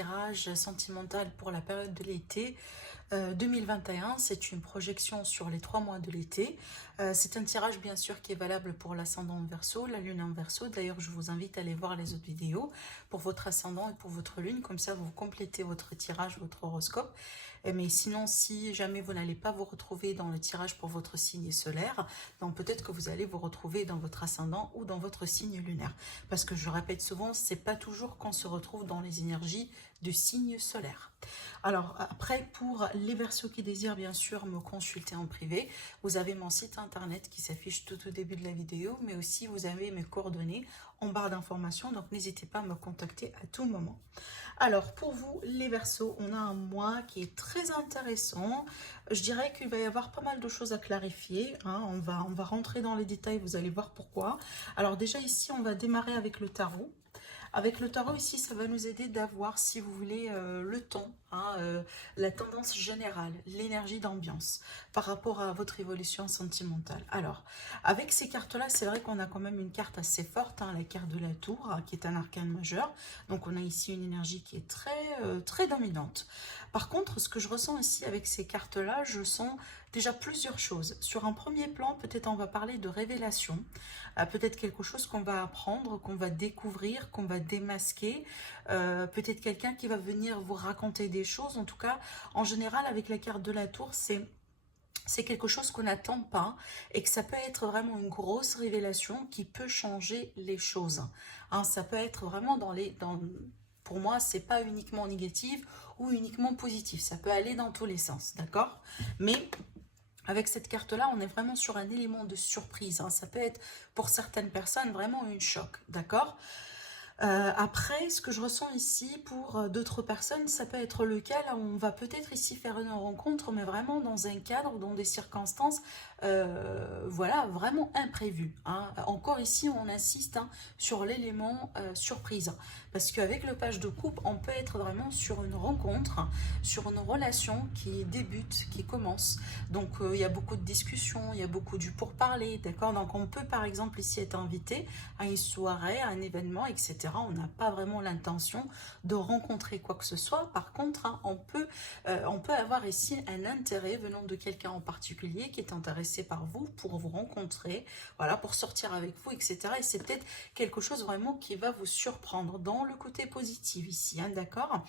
tirage sentimental pour la période de l'été 2021. C'est une projection sur les 3 mois de l'été. C'est un tirage bien sûr qui est valable pour l'ascendant en Verseau, la lune en Verseau. D'ailleurs, je vous invite à aller voir les autres vidéos pour votre ascendant et pour votre lune. Comme ça, vous complétez votre tirage, votre horoscope. Mais sinon, si jamais vous n'allez pas vous retrouver dans le tirage pour votre signe solaire, donc peut-être que vous allez vous retrouver dans votre ascendant ou dans votre signe lunaire. Parce que je répète souvent, c'est pas toujours qu'on se retrouve dans les énergies du signe solaire. Alors après, pour les Verseaux qui désirent bien sûr me consulter en privé, vous avez mon site internet qui s'affiche tout au début de la vidéo, mais aussi vous avez mes coordonnées en barre d'informations, donc n'hésitez pas à me contacter à tout moment. Alors pour vous les Verseaux, on a un mois qui est très intéressant. Je dirais qu'il va y avoir pas mal de choses à clarifier, hein. On va rentrer dans les détails, vous allez voir pourquoi. Alors déjà ici, on va démarrer avec le tarot. Avec le tarot ici, ça va nous aider d'avoir, si vous voulez, le ton, hein, la tendance générale, l'énergie d'ambiance par rapport à votre évolution sentimentale. Alors, avec ces cartes-là, c'est vrai qu'on a quand même une carte assez forte, hein, la carte de la tour, hein, qui est un arcane majeur. Donc, on a ici une énergie qui est très dominante. Par contre, ce que je ressens ici avec ces cartes-là, je sens déjà plusieurs choses. Sur un premier plan, peut-être on va parler de révélation, peut-être quelque chose qu'on va apprendre, qu'on va découvrir, qu'on va démasquer, peut-être quelqu'un qui va venir vous raconter des choses. En tout cas, en général, avec la carte de la tour, c'est quelque chose qu'on n'attend pas et que ça peut être vraiment une grosse révélation qui peut changer les choses. Hein, ça peut être vraiment pour moi, c'est pas uniquement négatif ou uniquement positif. Ça peut aller dans tous les sens, d'accord? Mais avec cette carte-là, on est vraiment sur un élément de surprise, hein. Ça peut être pour certaines personnes vraiment une choc, d'accord? Après, ce que je ressens ici pour d'autres personnes, ça peut être le cas, là où on va peut-être ici faire une rencontre, mais vraiment dans un cadre, dans des circonstances, voilà, vraiment imprévues, hein. Encore ici, on insiste, hein, sur l'élément surprise, parce qu'avec le page de coupe, on peut être vraiment sur une rencontre, sur une relation qui débute, qui commence. Donc, il y a beaucoup de discussions, il y a beaucoup du pourparler, d'accord? Donc, on peut par exemple ici être invité à une soirée, à un événement, etc. On n'a pas vraiment l'intention de rencontrer quoi que ce soit. Par contre, hein, on peut avoir ici un intérêt venant de quelqu'un en particulier qui est intéressé par vous pour vous rencontrer, voilà, pour sortir avec vous, etc. Et c'est peut-être quelque chose vraiment qui va vous surprendre dans le côté positif ici, hein, d'accord?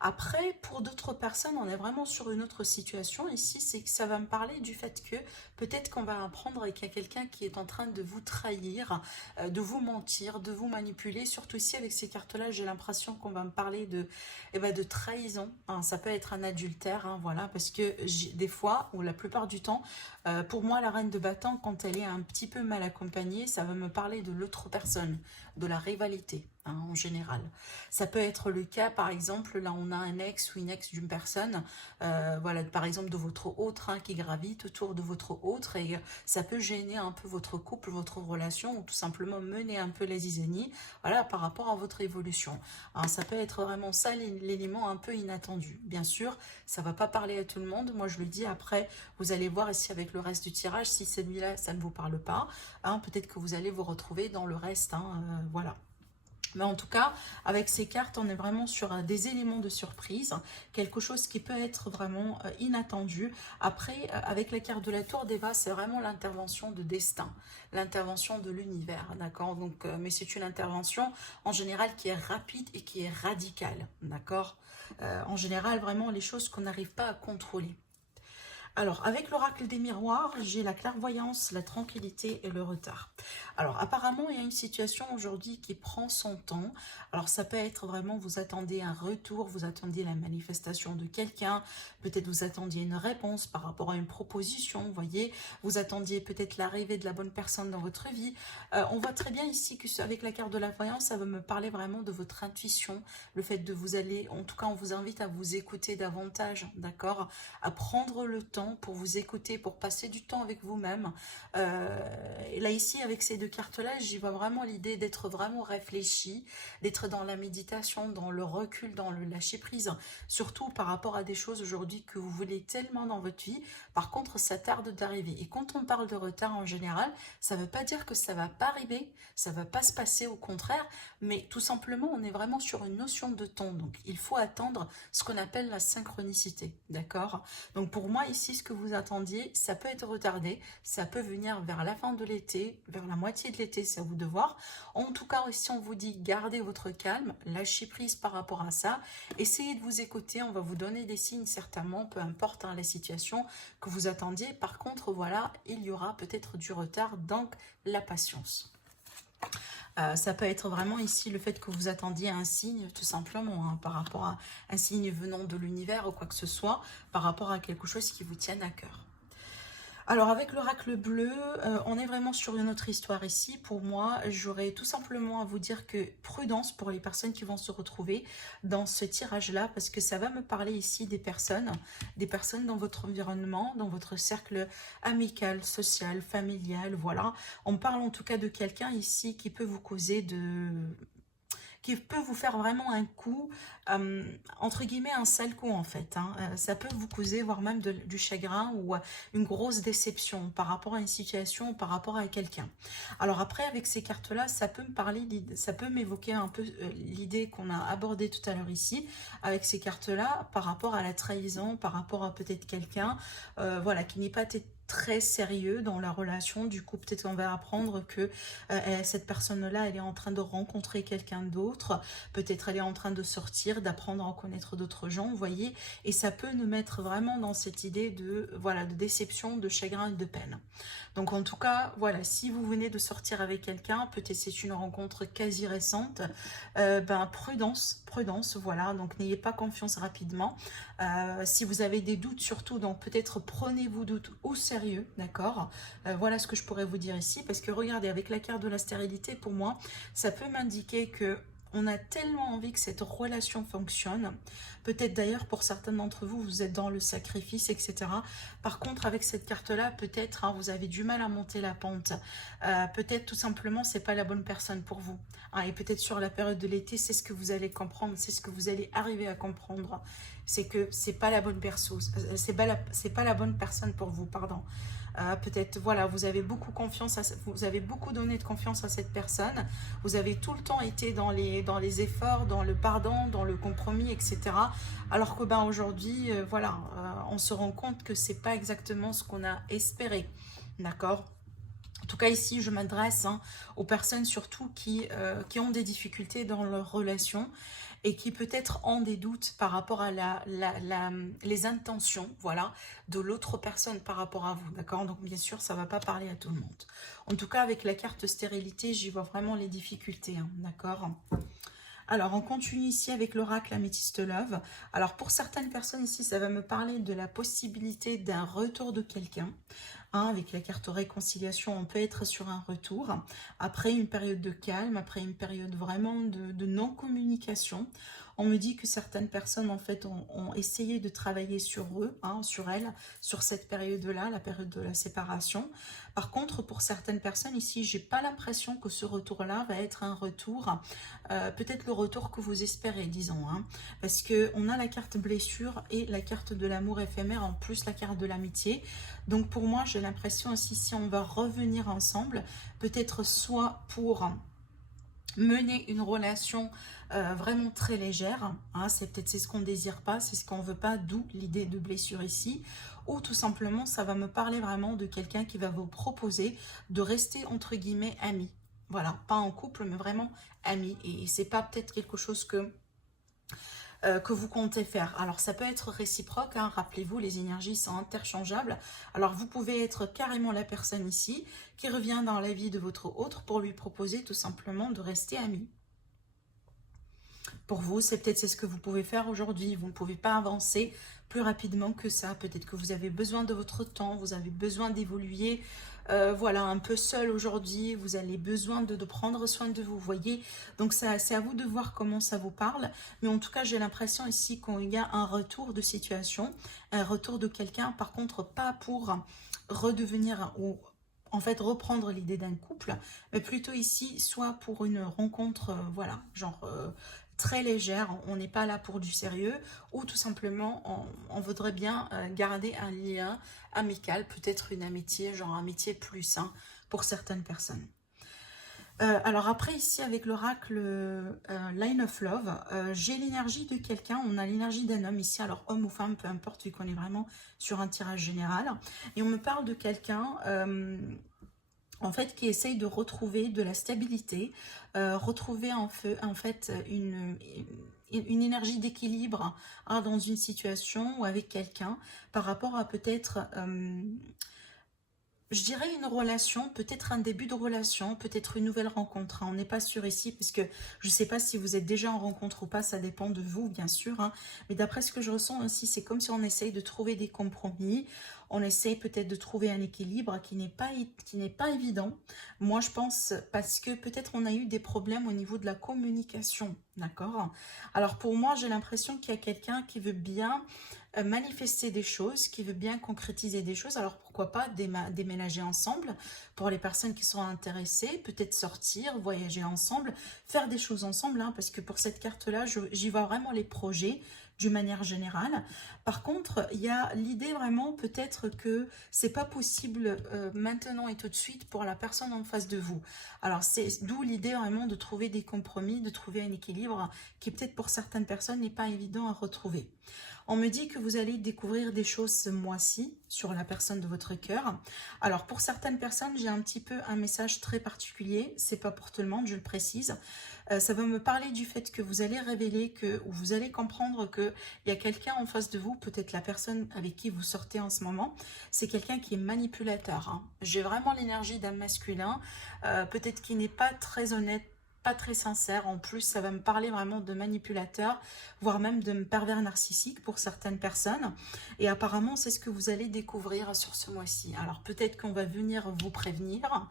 Après, pour d'autres personnes, on est vraiment sur une autre situation ici, c'est que ça va me parler du fait que peut-être qu'on va apprendre qu'il y a quelqu'un qui est en train de vous trahir, de vous mentir, de vous manipuler. Surtout ici avec ces cartes-là, j'ai l'impression qu'on va me parler de trahison, hein. Ça peut être un adultère, hein, voilà, parce que des fois, ou la plupart du temps, pour moi, la reine de bâton, quand elle est un petit peu mal accompagnée, ça va me parler de l'autre personne, de la rivalité, hein, en général. Ça peut être le cas, par exemple, là on a un ex ou une ex d'une personne, voilà, par exemple de votre autre, hein, qui gravite autour de votre autre, et ça peut gêner un peu votre couple, votre relation, ou tout simplement mener un peu la zizanie, voilà, par rapport à votre évolution. Alors, ça peut être vraiment ça l'élément un peu inattendu. Bien sûr, ça va pas parler à tout le monde, moi je le dis, après vous allez voir ici avec le reste du tirage, si celui-là ça ne vous parle pas, hein, peut-être que vous allez vous retrouver dans le reste, hein, voilà. Mais en tout cas, avec ces cartes, on est vraiment sur des éléments de surprise, quelque chose qui peut être vraiment inattendu. Après, avec la carte de la tour d'Eva, c'est vraiment l'intervention de destin, l'intervention de l'univers, d'accord? Donc, mais c'est une intervention en général qui est rapide et qui est radicale, d'accord? En général, vraiment les choses qu'on n'arrive pas à contrôler. Alors, avec l'oracle des miroirs, j'ai la clairvoyance, la tranquillité et le retard. Alors, apparemment, il y a une situation aujourd'hui qui prend son temps. Alors, ça peut être vraiment, vous attendez un retour, vous attendiez la manifestation de quelqu'un, peut-être vous attendiez une réponse par rapport à une proposition, vous voyez, vous attendiez peut-être l'arrivée de la bonne personne dans votre vie. On voit très bien ici que avec la carte de la voyance, ça va me parler vraiment de votre intuition, le fait de vous aller, en tout cas, on vous invite à vous écouter davantage, d'accord, à prendre le temps temps, pour vous écouter, pour passer du temps avec vous-même. Et là, ici, avec ces deux cartes-là, j'y vois vraiment l'idée d'être vraiment réfléchi, d'être dans la méditation, dans le recul, dans le lâcher-prise, surtout par rapport à des choses aujourd'hui que vous voulez tellement dans votre vie. Par contre, ça tarde d'arriver. Et quand on parle de retard en général, ça ne veut pas dire que ça ne va pas arriver, ça ne va pas se passer, au contraire, mais tout simplement, on est vraiment sur une notion de temps. Donc, il faut attendre ce qu'on appelle la synchronicité, d'accord? Donc, pour moi, ici, ce que vous attendiez, ça peut être retardé, ça peut venir vers la fin de l'été, vers la moitié de l'été, c'est à vous de voir. En tout cas, si on vous dit, gardez votre calme, lâchez prise par rapport à ça, essayez de vous écouter, on va vous donner des signes certainement, peu importe hein, la situation que vous attendiez. Par contre, voilà, il y aura peut-être du retard, donc la patience. Ça peut être vraiment ici le fait que vous attendiez un signe, tout simplement, hein, par rapport à un signe venant de l'univers ou quoi que ce soit, par rapport à quelque chose qui vous tienne à cœur. Alors avec l'oracle bleu, on est vraiment sur une autre histoire ici. Pour moi, j'aurais tout simplement à vous dire que prudence pour les personnes qui vont se retrouver dans ce tirage-là, parce que ça va me parler ici des personnes dans votre environnement, dans votre cercle amical, social, familial, voilà. On parle en tout cas de quelqu'un ici qui peut vous causer qui peut vous faire vraiment un coup, entre guillemets un sale coup en fait. Hein. Ça peut vous causer voire même du chagrin ou une grosse déception par rapport à une situation, par rapport à quelqu'un. Alors après avec ces cartes-là, ça peut me parler, ça peut m'évoquer un peu l'idée qu'on a abordée tout à l'heure ici, avec ces cartes-là, par rapport à la trahison, par rapport à peut-être quelqu'un voilà, qui n'est pas très sérieux dans la relation. Du coup peut-être qu'on va apprendre que cette personne-là elle est en train de rencontrer quelqu'un d'autre, peut-être elle est en train de sortir, d'apprendre à connaître d'autres gens, vous voyez, et ça peut nous mettre vraiment dans cette idée de voilà, de déception, de chagrin et de peine. Donc en tout cas voilà, si vous venez de sortir avec quelqu'un, peut-être c'est une rencontre quasi récente, prudence, voilà, donc n'ayez pas confiance rapidement. Si vous avez des doutes surtout, donc peut-être prenez vos doutes au sérieux, d'accord. Voilà ce que je pourrais vous dire ici, parce que regardez, avec la carte de la stérilité, pour moi, ça peut m'indiquer que on a tellement envie que cette relation fonctionne. Peut-être d'ailleurs pour certains d'entre vous, vous êtes dans le sacrifice, etc. Par contre, avec cette carte-là, peut-être hein, vous avez du mal à monter la pente. Peut-être tout simplement, c'est pas la bonne personne pour vous. Hein, et peut-être sur la période de l'été, c'est ce que vous allez comprendre, c'est ce que vous allez arriver à comprendre. C'est que c'est pas la bonne perso, c'est pas la bonne personne pour vous, pardon. Peut-être, voilà, vous avez beaucoup confiance, vous avez beaucoup donné de confiance à cette personne. Vous avez tout le temps été dans les efforts, dans le pardon, dans le compromis, etc. Alors que aujourd'hui, voilà, on se rend compte que c'est pas exactement ce qu'on a espéré, d'accord? En tout cas, ici, je m'adresse hein, aux personnes surtout qui ont des difficultés dans leur relation et qui peut-être ont des doutes par rapport à les intentions voilà, de l'autre personne par rapport à vous. D'accord? Donc, bien sûr, ça ne va pas parler à tout le monde. En tout cas, avec la carte stérilité, j'y vois vraiment les difficultés. Hein, d'accord? Alors, on continue ici avec l'oracle Améthyste Love. Alors, pour certaines personnes ici, ça va me parler de la possibilité d'un retour de quelqu'un. Hein, avec la carte réconciliation, on peut être sur un retour. Après une période de calme, après une période vraiment de non-communication, on me dit que certaines personnes, en fait, ont essayé de travailler sur eux, hein, sur elles, sur cette période-là, la période de la séparation. Par contre, pour certaines personnes ici, j'ai pas l'impression que ce retour-là va être un retour, peut-être le retour que vous espérez, disons, hein, parce que on a la carte blessure et la carte de l'amour éphémère, en plus la carte de l'amitié. Donc pour moi, j'ai l'impression aussi, si on va revenir ensemble, peut-être soit pour mener une relation vraiment très légère, hein, c'est peut-être ce qu'on ne désire pas, c'est ce qu'on ne veut pas, d'où l'idée de blessure ici, ou tout simplement ça va me parler vraiment de quelqu'un qui va vous proposer de rester entre guillemets amis, voilà, pas en couple mais vraiment amis, et c'est pas peut-être quelque chose que vous comptez faire. Alors ça peut être réciproque, hein, rappelez-vous, les énergies sont interchangeables. Alors vous pouvez être carrément la personne ici qui revient dans la vie de votre autre pour lui proposer tout simplement de rester ami. Pour vous, c'est peut-être c'est ce que vous pouvez faire aujourd'hui. Vous ne pouvez pas avancer plus rapidement que ça. Peut-être que vous avez besoin de votre temps, vous avez besoin d'évoluer. Voilà, un peu seul aujourd'hui, vous avez besoin de prendre soin de vous, voyez. Donc c'est à vous de voir comment ça vous parle. Mais en tout cas, j'ai l'impression ici qu'il y a un retour de situation, un retour de quelqu'un. Par contre, pas pour redevenir ou en fait reprendre l'idée d'un couple, mais plutôt ici, soit pour une rencontre, voilà, genre très légère, on n'est pas là pour du sérieux, ou tout simplement on voudrait bien garder un lien amical, peut-être une amitié, genre amitié plus sain pour certaines personnes. Alors après ici avec l'oracle Line of Love, j'ai l'énergie de quelqu'un, on a l'énergie d'un homme ici, alors homme ou femme, peu importe, vu qu'on est vraiment sur un tirage général, et on me parle de quelqu'un en fait qui essaye de retrouver de la stabilité, retrouver en fait une énergie d'équilibre hein, dans une situation ou avec quelqu'un par rapport à peut-être je dirais une relation, peut-être un début de relation, peut-être une nouvelle rencontre. Hein. On n'est pas sûr ici, parce que je ne sais pas si vous êtes déjà en rencontre ou pas, ça dépend de vous, bien sûr. Hein. Mais d'après ce que je ressens ici, c'est comme si on essaye de trouver des compromis. On essaye peut-être de trouver un équilibre qui n'est pas évident. Moi, je pense, parce que peut-être on a eu des problèmes au niveau de la communication. D'accord? Alors pour moi, j'ai l'impression qu'il y a quelqu'un qui veut bien manifester des choses, qui veut bien concrétiser des choses. Alors pourquoi pas déménager ensemble pour les personnes qui sont intéressées, peut-être sortir, voyager ensemble, faire des choses ensemble, hein, parce que pour cette carte-là, j'y vois vraiment les projets d'une manière générale. Par contre, il y a l'idée vraiment peut-être que c'est pas possible maintenant et tout de suite pour la personne en face de vous. Alors c'est d'où l'idée vraiment de trouver des compromis, de trouver un équilibre qui peut-être pour certaines personnes n'est pas évident à retrouver. On me dit que vous allez découvrir des choses ce mois-ci sur la personne de votre cœur. Alors pour certaines personnes, j'ai un petit peu un message très particulier. C'est pas pour tout le monde, je le précise. Ça va me parler du fait que vous allez révéler que, ou vous allez comprendre qu'il y a quelqu'un en face de vous, peut-être la personne avec qui vous sortez en ce moment, c'est quelqu'un qui est manipulateur. Hein. J'ai vraiment l'énergie d'un masculin, peut-être qui n'est pas très honnête, pas très sincère. En plus, ça va me parler vraiment de manipulateur, voire même de pervers narcissique pour certaines personnes. Et apparemment, c'est ce que vous allez découvrir sur ce mois-ci. Alors peut-être qu'on va venir vous prévenir.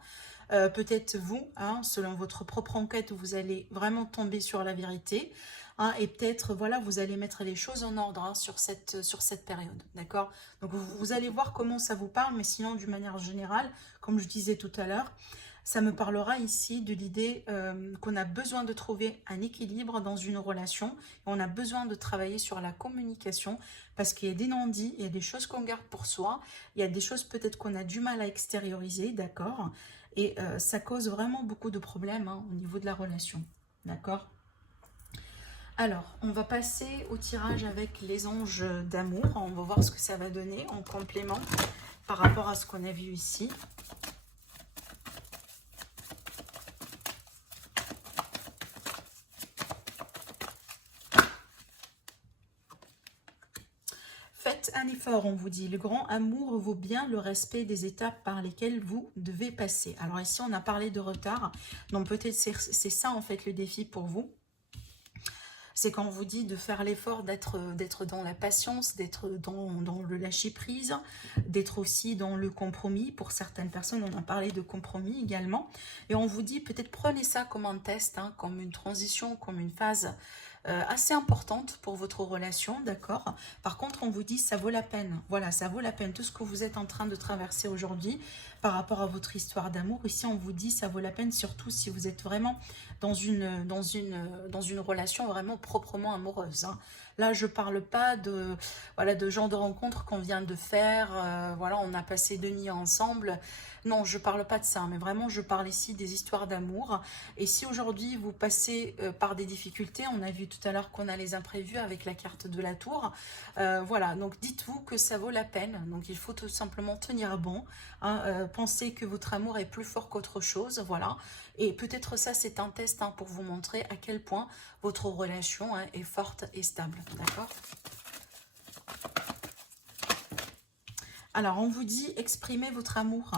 Peut-être vous, hein, selon votre propre enquête, vous allez vraiment tomber sur la vérité. Hein, et peut-être, voilà, vous allez mettre les choses en ordre hein, sur cette période. D'accord? Donc vous allez voir comment ça vous parle, mais sinon, d'une manière générale, comme je disais tout à l'heure, ça me parlera ici de l'idée qu'on a besoin de trouver un équilibre dans une relation. On a besoin de travailler sur la communication parce qu'il y a des non-dits, il y a des choses qu'on garde pour soi, il y a des choses peut-être qu'on a du mal à extérioriser, d'accord? Et ça cause vraiment beaucoup de problèmes hein, au niveau de la relation, d'accord? Alors, on va passer au tirage avec les anges d'amour. On va voir ce que ça va donner en complément par rapport à ce qu'on a vu ici. Faites un effort, on vous dit. Le grand amour vaut bien le respect des étapes par lesquelles vous devez passer. Alors ici, on a parlé de retard. Donc peut-être c'est ça en fait le défi pour vous. C'est quand on vous dit de faire l'effort d'être dans la patience, d'être dans le lâcher-prise, d'être aussi dans le compromis. Pour certaines personnes, on a parlé de compromis également. Et on vous dit peut-être prenez ça comme un test, hein, comme une transition, comme une phase assez importante pour votre relation, d'accord? Par contre, on vous dit ça vaut la peine. Voilà, ça vaut la peine. Tout ce que vous êtes en train de traverser aujourd'hui par rapport à votre histoire d'amour, ici, on vous dit ça vaut la peine, surtout si vous êtes vraiment dans une relation vraiment proprement amoureuse. Hein. Là, je parle pas de genre de rencontre qu'on vient de faire. Voilà, on a passé 2 nuits ensemble. Non, je parle pas de ça, mais vraiment, je parle ici des histoires d'amour. Et si aujourd'hui, vous passez par des difficultés, on a vu tout à l'heure qu'on a les imprévus avec la carte de la tour. Voilà, donc dites-vous que ça vaut la peine. Donc, il faut tout simplement tenir bon. Hein, pensez que votre amour est plus fort qu'autre chose, voilà. Et peut-être ça, c'est un test hein, pour vous montrer à quel point votre relation hein, est forte et stable, d'accord? Alors, on vous dit, exprimez votre amour.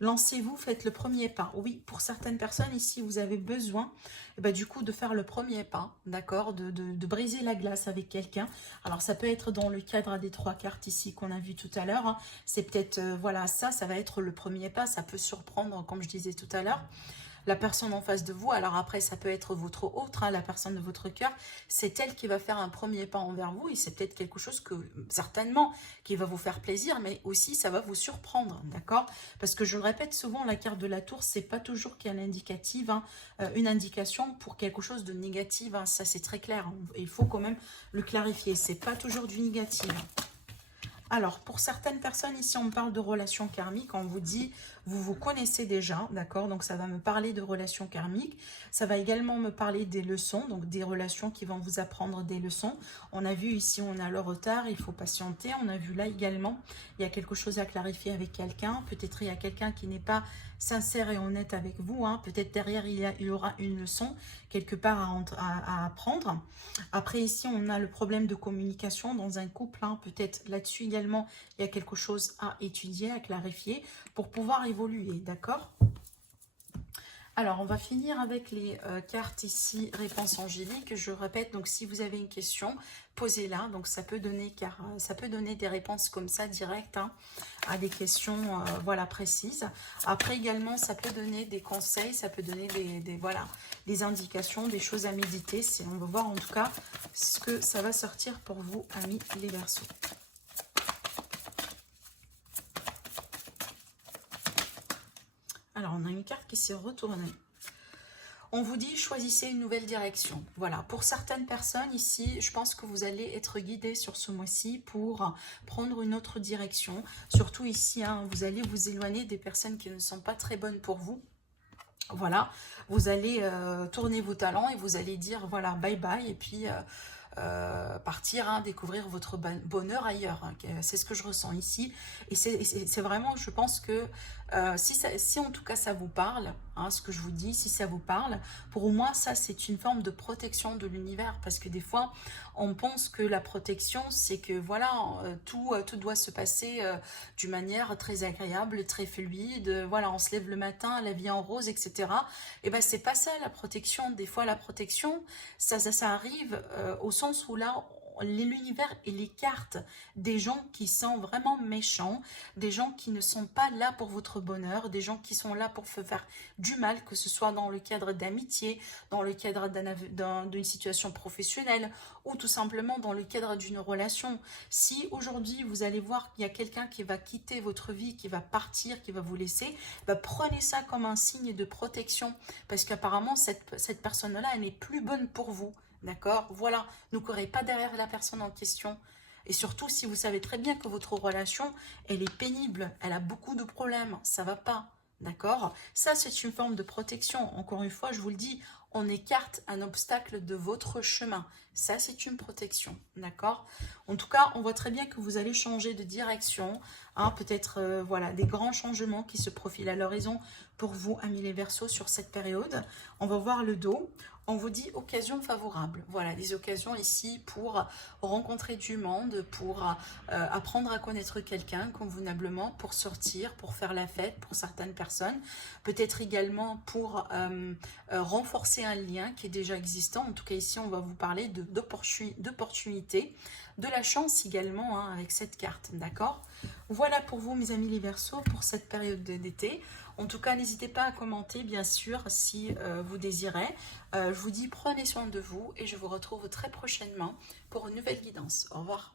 Lancez-vous, faites le premier pas. Oui, pour certaines personnes ici, vous avez besoin du coup de faire le premier pas, d'accord, de briser la glace avec quelqu'un. Alors, ça peut être dans le cadre des 3 cartes ici qu'on a vu tout à l'heure. Hein. C'est peut-être, voilà, ça va être le premier pas. Ça peut surprendre, comme je disais tout à l'heure, la personne en face de vous. Alors après, ça peut être votre autre, hein, la personne de votre cœur. C'est elle qui va faire un premier pas envers vous et c'est peut-être quelque chose que, certainement, qui va vous faire plaisir, mais aussi ça va vous surprendre, d'accord? Parce que je le répète souvent, la carte de la tour, c'est pas toujours qu'il y a l'indicative, hein, une indication pour quelque chose de négatif, hein, ça c'est très clair. Hein. Il faut quand même le clarifier, c'est pas toujours du négatif. Alors, pour certaines personnes, ici, on me parle de relations karmiques. On vous dit, vous vous connaissez déjà, d'accord? Donc, ça va me parler de relations karmiques. Ça va également me parler des leçons, donc des relations qui vont vous apprendre des leçons. On a vu ici, on a le retard, il faut patienter. On a vu là également, il y a quelque chose à clarifier avec quelqu'un. Peut-être il y a quelqu'un qui n'est pas sincère et honnête avec vous. Hein. Peut-être derrière, il y aura une leçon quelque part à apprendre. Après, ici, on a le problème de communication dans un couple. Hein. Peut-être là-dessus également, il y a quelque chose à étudier, à clarifier pour pouvoir évoluer, d'accord? Alors, on va finir avec les cartes ici, réponse angélique. Je répète, donc si vous avez une question, posez-la. Donc, ça peut donner, ça peut donner des réponses comme ça, directes, hein, à des questions voilà, précises. Après, également, ça peut donner des conseils, ça peut donner voilà, des indications, des choses à méditer. On va voir en tout cas ce que ça va sortir pour vous, amis les Verseaux. Alors, on a une carte qui s'est retournée. On vous dit, choisissez une nouvelle direction. Voilà, pour certaines personnes ici, je pense que vous allez être guidés sur ce mois-ci pour prendre une autre direction. Surtout ici, hein, vous allez vous éloigner des personnes qui ne sont pas très bonnes pour vous. Voilà, vous allez tourner vos talents et vous allez dire, voilà, bye bye, et puis partir, hein, découvrir votre bonheur ailleurs. Hein. C'est ce que je ressens ici. Et c'est vraiment, je pense que si en tout cas ça vous parle, hein, ce que je vous dis, si ça vous parle, pour moi, ça c'est une forme de protection de l'univers. Parce que des fois, on pense que la protection, c'est que voilà, tout doit se passer d'une manière très agréable, très fluide. Voilà, on se lève le matin, la vie en rose, etc. Et ben c'est pas ça la protection. Des fois, la protection, ça arrive au sens où là, l'univers et les cartes des gens qui sont vraiment méchants, des gens qui ne sont pas là pour votre bonheur, des gens qui sont là pour faire du mal, que ce soit dans le cadre d'amitié, dans le cadre d'une situation professionnelle ou tout simplement dans le cadre d'une relation. Si aujourd'hui vous allez voir qu'il y a quelqu'un qui va quitter votre vie, qui va partir, qui va vous laisser, bah prenez ça comme un signe de protection parce qu'apparemment cette personne-là, elle n'est plus bonne pour vous. D'accord? Voilà, ne courez pas derrière la personne en question. Et surtout, si vous savez très bien que votre relation, elle est pénible, elle a beaucoup de problèmes, ça va pas. D'accord? Ça, c'est une forme de protection. Encore une fois, je vous le dis, on écarte un obstacle de votre chemin. Ça, c'est une protection. D'accord? En tout cas, on voit très bien que vous allez changer de direction. Hein, peut-être, voilà, des grands changements qui se profilent à l'horizon pour vous, amis les Verseaux, sur cette période. On va voir le dos. On vous dit occasion favorable. Voilà, des occasions ici pour rencontrer du monde, pour apprendre à connaître quelqu'un convenablement, pour sortir, pour faire la fête pour certaines personnes. Peut-être également pour renforcer un lien qui est déjà existant. En tout cas, ici, on va vous parler d'opportunités, de la chance également hein, avec cette carte. D'accord? Voilà pour vous, mes amis les Verseaux, pour cette période d'été. En tout cas, n'hésitez pas à commenter, bien sûr, si vous désirez. Je vous dis, prenez soin de vous et je vous retrouve très prochainement pour une nouvelle guidance. Au revoir.